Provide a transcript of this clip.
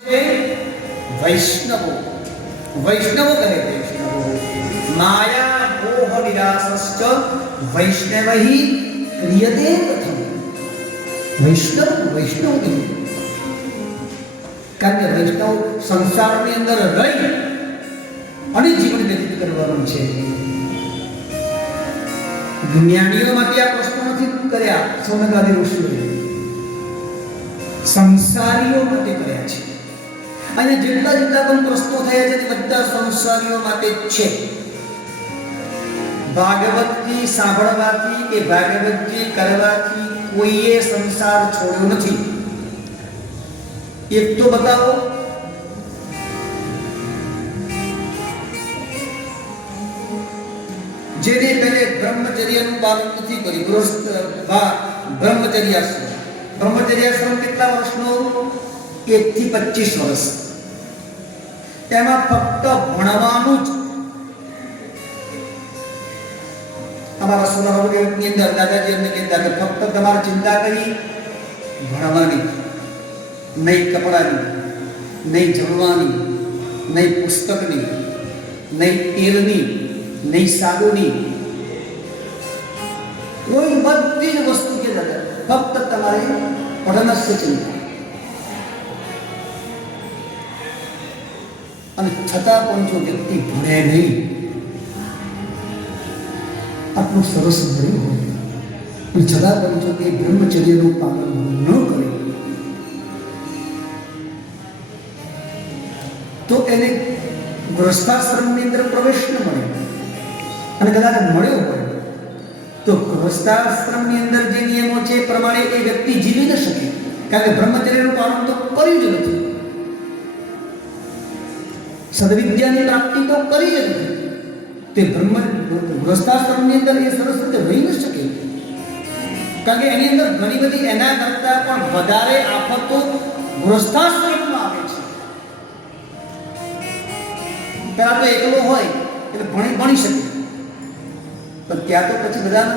वैष्णवो वैष्णवो कहे वैष्णवो माया मोह निरासश्च वैष्णवहि क्रियते प्रथम वैष्णव वैष्णव કારણ કે વૈષ્ણવ સંસારની અંદર રહી અને જીવન વ્યતીત કરવાનું છે. જ્ઞાનીઓ માટે આ પ્રશ્નો નથી કર્યા સૌનકાદી ઋષિઓએ, સંસારીઓ માટે કર્યા છે. અને જેટલા જેટલા પણ પ્રશ્નો થયા છે તે બધા સંસારીઓ માટે જ છે. ભાગવતજી સાંભળવાથી કે ભાગવતજી કરવાથી કોઈએ સંસાર છોડ્યો નથી. એક તો બતાવો. જેને પહેલે બ્રહ્મચર્યનું પાલન નથી કર્યું, બ્રહ્મચર્યાશ્રમ કેટલા વર્ષનો? 1 થી 25 વર્ષ. તેમાં ફક્ત ભણવાનું જ. અમારા સોનાની અંદર દાદાજી એમને કહેતા કે ફક્ત તમારે ચિંતા કરી ભણવાની, નહીં કપડાની, નહીં જમવાની, નહીં પુસ્તકની, નહીં તેલની, નહીં સાબુની, કોઈ બધી જ વસ્તુ કે દાદા ફક્ત તમારે પઢનસ્ય ચિંતા. અને છતાં પણ જો વ્યક્તિ ભણે નહીં, આટલું સરસ ભણ્યું હોય અને છતાં પણ જો તે બ્રહ્મચર્યનું પાલન ન કરે તો એને ગૃહસ્થાશ્રમની અંદર પ્રવેશ ન મળે. અને કદાચ મળ્યો હોય તો ગૃહસ્થાશ્રમની અંદર જે નિયમો છે એ પ્રમાણે એ વ્યક્તિ જીવી ન શકે, કારણ કે બ્રહ્મચર્યનું પાલન તો કર્યું જ નથી. સદવિદ્યાની પ્રાપ્તિ તો કરી જ નથી. તે ગૃહસ્થાશ્રમની અંદર એ સરસ રીતે રહી ન શકે, કારણ કે એની અંદર ઘણી બધી એના કરતા પણ વધારે આફતો ગૃહસ્થાશ્રમમાં આવે છે. પેલા તો એકલો હોય એટલે ભણી શકે, પણ ત્યાં તો પછી બધા